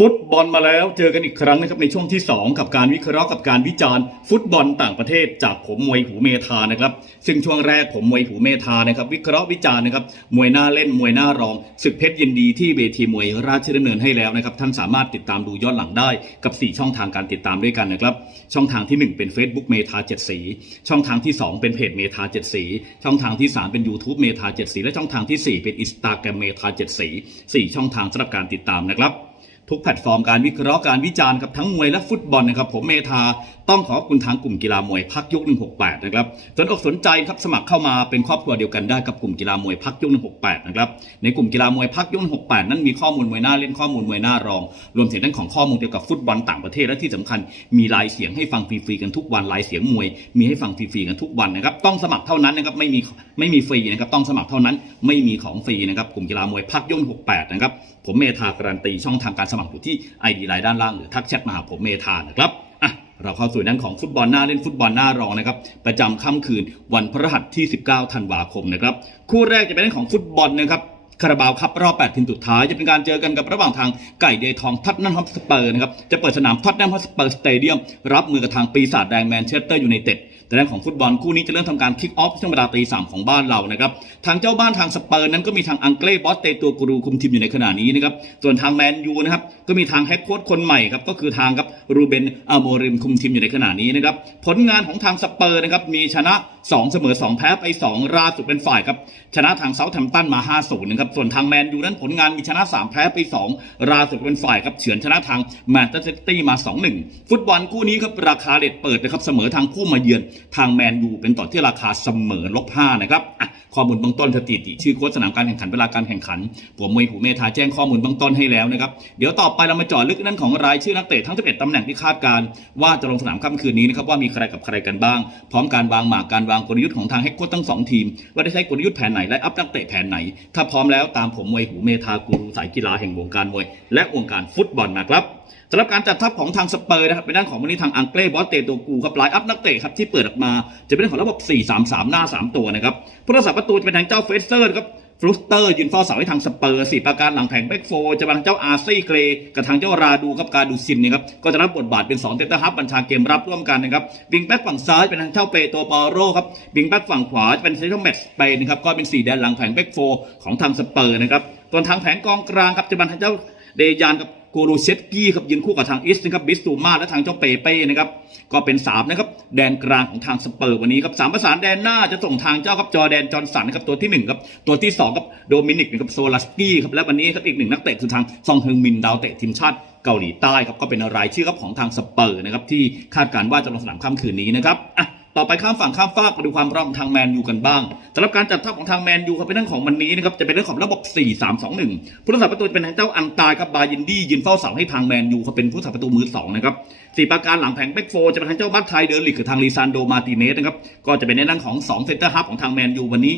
ฟุตบอลมาแล้วเจอกันอีกครั้งนะครับในช่วงที่ 2 กับการวิเคราะห์กับการวิจารณ์ ฟุตบอลต่างประเทศจากผมมวยหูเมธานะครับซึ่งช่วงแรกผมมวยหูเมธานะครับวิเคราะห์วิจารณ์นะครับมวยหน้าเล่นมวยหน้ารองศึกเพชรยินดีที่เวทีมวยราชดำเนินให้แล้วนะครับท่านสามารถติดตามดูย้อนหลังได้กับ 4 ช่องทางการติดตามด้วยกันนะครับช่องทางที่ 1 เป็น Facebook เมธาเจ็ดสีช่องทางที่ 2 เป็นเพจเมธาเจ็ดสีช่องทางที่ 3 เป็น YouTube เมธาเจ็ดสีและช่องทางทีสี่4 เป็น Instagram เมธาเจ็ดสีสี่ช่องทางสำหรับการติดตามนะครับ ทุกแพลตฟอร์มการวิเคราะห์การวิจารณ์กับทั้งมวยและฟุตบอลนะครับผมเมธาต้องขอบคุณทางกลุ่มกีฬามวยพักยุค168 นะครับสนอกสนใจครับสมัครเข้ามาเป็นครอบครัวเดียวกันได้กับกลุ่มกีฬามวยพักยุค168 นะครับในกลุ่มกีฬามวยพักยุค168 นั้นมีข้อมูลมวยหน้าเล่นข้อมูลมวยหน้ารอง รวมถึงเรื่องของข้อมูลเกี่ยวกับฟุตบอลต่างประเทศและที่สำคัญมีลายเสียงให้ฟังฟรีๆกันทุกวันลายเสียงมวย มีให้ฟังฟรีๆกันทุกวันนะครับต้องสมัครเท่านั้นนะครับไม่มีไม่มีฟรีนะครับต้องสมัครเท่านั้นไม่มีของฟรีนะครับกลุ่มกีฬามวยพักยุค168 นะครับผมเมธาการันตีช่องทางการสมัครอยู่ที่ ID ไลน์ด้านล่างหรือทักแชทมาหาผมเมธานะครับอะเราเข้าสู่ด้นของฟุตบอลหน้าเล่นฟุตบอลหน้ารองนะครับประจำค่ำคืนวันพฤหัสที่ 19 ธันวาคมนะครับคู่แรกจะเป็นเรื่องของฟุตบอลนะครับ คาราบาวคัพรอบ 8 ทีมสุดท้ายจะเป็นการเจอกันกับระหว่างทางไก่เดทองทัตนัมฮอตสเปอร์นะครับจะเปิดสนามทัตนัมฮอตสเปอร์สเตเดียมรับมือกับทางปีศาจแดงแมนเชสเตอร์ยูไนเต็ดแต่ด้านของฟุตบอลคู่นี้จะเริ่มทำการคิกออฟช่วงเวลาตีสามของบ้านเรานะครับทางเจ้าบ้านทางสเปอร์นั้นก็มีทางอังเกลบอสเตตัวกูรูคุมทีมอยู่ในขณะนี้นะครับส่วนทางแมนยูนะครับก็มีทางแฮกโค้ชคนใหม่ครับก็คือทางครับรูเบนอาโมริมคุมทีมอยู่ในขณะนี้นะครับผลงานของทางสเปอร์นะครับมีชนะ 2 เสมอ 2 แพ้ไป2ราสุดเป็นฝ่ายครับ ชนะทางเซาท์แฮมป์ตันมา 5-0นะครับ ส่วนทางแมนยูนั้นผลงานมีชนะ 3 แพ้ไป2ราสุดเป็นฝ่ายครับ เฉือนชนะทางแมนเชสเตอร์ซิตี้มา 2-1 ฟุตบอลคู่นี้ครับ ราคาเด็ดเปิดนะครับ เสมอทางคู่มาเยือน ทางแมนยูเป็นต่อที่ราคาเสมอลบ5นะครับข้อมูลเบื้องต้นสถิติ ชื่อโค้ชสนามการแข่งขันเวลาการแข่งขัน ผมมวยหูเมธาแจ้งข้อมูลเบื้องต้นให้แล้วนะครับ เดี๋ยวต่อไปเรามาเจาะลึกนั่นของรายชื่อนักเตะทั้ง 11ตำแหน่งที่คาดการว่าจะลงสนามค่ำคืนนี้นะครับว่ามีใครกับใครกันบ้าง พร้อมการวางหมากการวางางกลยุทธ์ของทางเฮดโค้ชทั้งสองทีม ว่าได้ใช้กลยุทธ์แผนไหนและอัพนักเตะแผนไหน ถ้าพร้อมแล้วตามผมมวยหูเมธากูรูสายกีฬาแห่งวงการมวย และวงการฟุตบอลนะครับสำหรับการจัดทัพของทางสเปอร์นะครับเป็นด้านของวันนี้ทางอังเกลบอสเตโตกูครับไลน์อัพนักเตะครับที่เปิดออกมา จะเป็นของระบบ 4-3-3 หน้า 3 ตัวนะครับผู้รักษาประตูจะเป็นทางเจ้าเฟสเซอร์ครับ ฟลุสเตอร์ยืนเฝ้าเสาให้ทางสเปอร์สี่ประการหลังแผงแบ็กโฟร์จะมาทางเจ้าอาร์ซี่เกรกับทางเจ้าราดูกับการดูซินนะครับก็จะรับบทบาทเป็น2เซนเตอร์ฮับบัญชาเกมรับร่วมกันนะครับวิงแบ็กฝั่งซ้ายเป็นทางเจ้าเปโตปาโรครับวิงแบ็กฝั่งขวาจะเป็นเซนเตอร์แมตส์ไปนะครับก็เป็นสี่แดนหลังแผงแบ็กโฟร์ของทางสเปอร์นะครับส่วนทางแผงกองกลางครับจะมาทางเจ้าเดยานกับ โกูรูเชตกี้ครับยืนคู่กับทางอิสนะครับบิสตูมาและทางเจ้าเปเป้นะครับก็เป็นสามนะครับแดนกลางของทางสเปอร์วันนี้ครับสามประสานแดนหน้าจะส่งทางเจ้าครับจอแดนจอร์นสันนะครับตัวที่หนึ่งครับตัวที่สองครับโดมินิกนะครับโซลัสกี้ครับและวันนี้ครับอีกหนึ่งนักเตะคือทางซองเฮงมินดาวเตะทีมชาติเกาหลีใต้ครับก็เป็นรายชื่อครับของทางสเปอร์นะครับที่คาดการณ์ว่าจะลงสนามค่ำคืนนี้นะครับอะ ต่อไปข้ามฝั่งข้ามฟากมาดูความพร้อมของทางแมนยูกันบ้างสำหรับการจัดทัพของทางแมนยูครับเป็นเรื่องของวันนี้นะครับจะเป็นเรื่องของระบบ 4-3-2-1 ผู้รักษาประตูเป็นทางเจ้าอันตายครับบายินดี้ยืนเฝ้าเสาให้ทางแมนยูเขาเป็นผู้รักษาประตูมือสองนะครับสี่ประการหลังแผงเบ็กโฟร์จะเป็นทางเจ้าบัตไทยเดอร์ลิกคือทางลีซานโดมาติเนสนะครับก็จะเป็นในด้านของ2เซนเตอร์ฮับของทางแมนยูวันนี้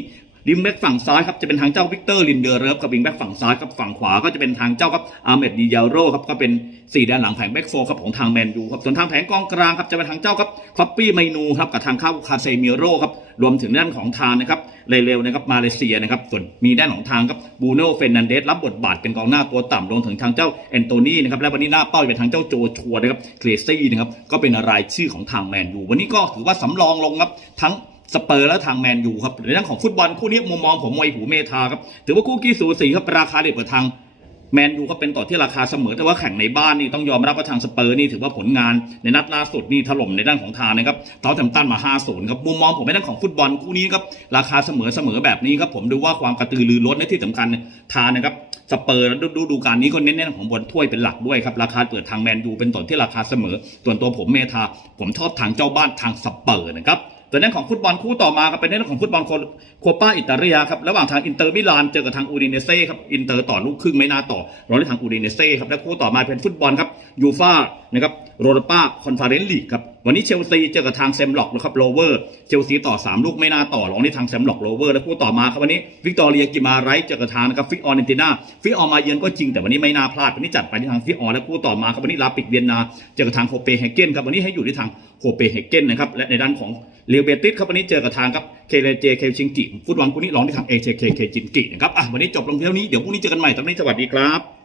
ริมแบ็กฝั่งซ้ายครับจะเป็นทางเจ้าวิกเตอร์ลินเดอร์เรฟกับวิงแบ็กฝั่งซ้ายครับฝั่งขวาก็จะเป็นทางเจ้าครับอาร์เมดดิยาโรครับก็เป็นสี่ด้านหลังแผงแบ็กโฟครับของทางแมนยูครับส่วนทางแผงกองกลางครับจะเป็นทางเจ้าครับคอปปี้ไมนูครับกับทางเข้าคาเซมิโรครับรวมถึงด้านของทางนะครับเร็วๆนะครับมาเลเซียนะครับส่วนมีด้านของทางครับบูโน่เฟรนันเดสรับบทบาทเป็นกองหน้าตัวต่ำรวมถึงทางเจ้าแอนโตนีนะครับและวันนี้หน้าเป้าเป็นทางเจ้าโจชัวนะครับเคลซี่นะครับก็เป็นรายชื่อของทางแมนยูวันนี้ก็ถือว่าสำรองลงครับทั้ง สเปอร์และทางแมนยูครับในเรื่องของฟุตบอลคู่นี้มุมมองผมมวยหูเมธาครับถือว่าคู่กี้สูสีครับราคาเด็ดกว่าทางแมนยูก็เป็นต่อที่ราคาเสมอ แต่ว่าแข่งในบ้านนี่ต้องยอมรับว่าทางสเปอร์นี่ถือว่าผลงานในนัดล่าสุดนี่ถล่มในด้านของทางนะครับเทาแตมตันมา 5-0 ครับมุมมองผมในด้านของฟุตบอลคู่นี้ครับราคาเสมอเสมอแบบนี้ครับผมดูว่าความกระตือรือร้นในที่สำคัญทางนะครับสเปอร์แล้วดูดูการนี้ก็เน้นในเรื่องของบอลถ้วยเป็นหลักด้วยครับราคาเปิดทางแมนยูเป็นต่อที่ราคาเสมอส่วนตัวผมเมธาผมชอบทางเจ้าบ้านทางสเปอร์นะครับ ส่วนเรื่องของฟุตบอลคู่ต่อมาครับเป็นเรื่องของฟุตบอลโคปาอิตาเลียครับระหว่างทางอินเตอร์มิลานเจอกับทางอูดิเนเซ่ครับอินเตอร์ต่อลูกครึ่งไม่น่าต่อรอที่ทางอูดิเนเซ่ครับและคู่ต่อมาเป็นฟุตบอลครับยูฟ่านะครับโรลป้าคอนเฟอเรนซ์ลีกครับวันนี้เชลซีเจอกับทางเซมล็อกนะครับโรเวอร์เชลซีต่อ 3 ลูกไม่น่าต่อรองที่ทางเซมล็อกโรเวอร์และคู่ต่อมาครับวันนี้วิกตอเรียกิมาไรท์เจอกับทางนะครับฟิกออนเนติน่าฟิกออนมาเยือนก็จริงแต่วันนี้ไม่น่าพลาดวันนี้จัดไปที่ทางฟิออและคู่ต่อมาครับวันนี้ลาปิกเวียนนาเจอกับทางโคเปเฮเกนครับวันนี้ให้อยู่ที่ทางโคเปเฮเกนนะครับและในด้านของ เรียวเบติสครับวันนี้เจอกับทางครับเคเลเจเคชิงกิฟุตบอลคู่นี้ร้องที่ทางเอเจเคเคจินกินะครับอะวันนี้จบลงเท่านี้เดี๋ยวพรุ่งนี้เจอกันใหม่ตอนนี้สวัสดีครับ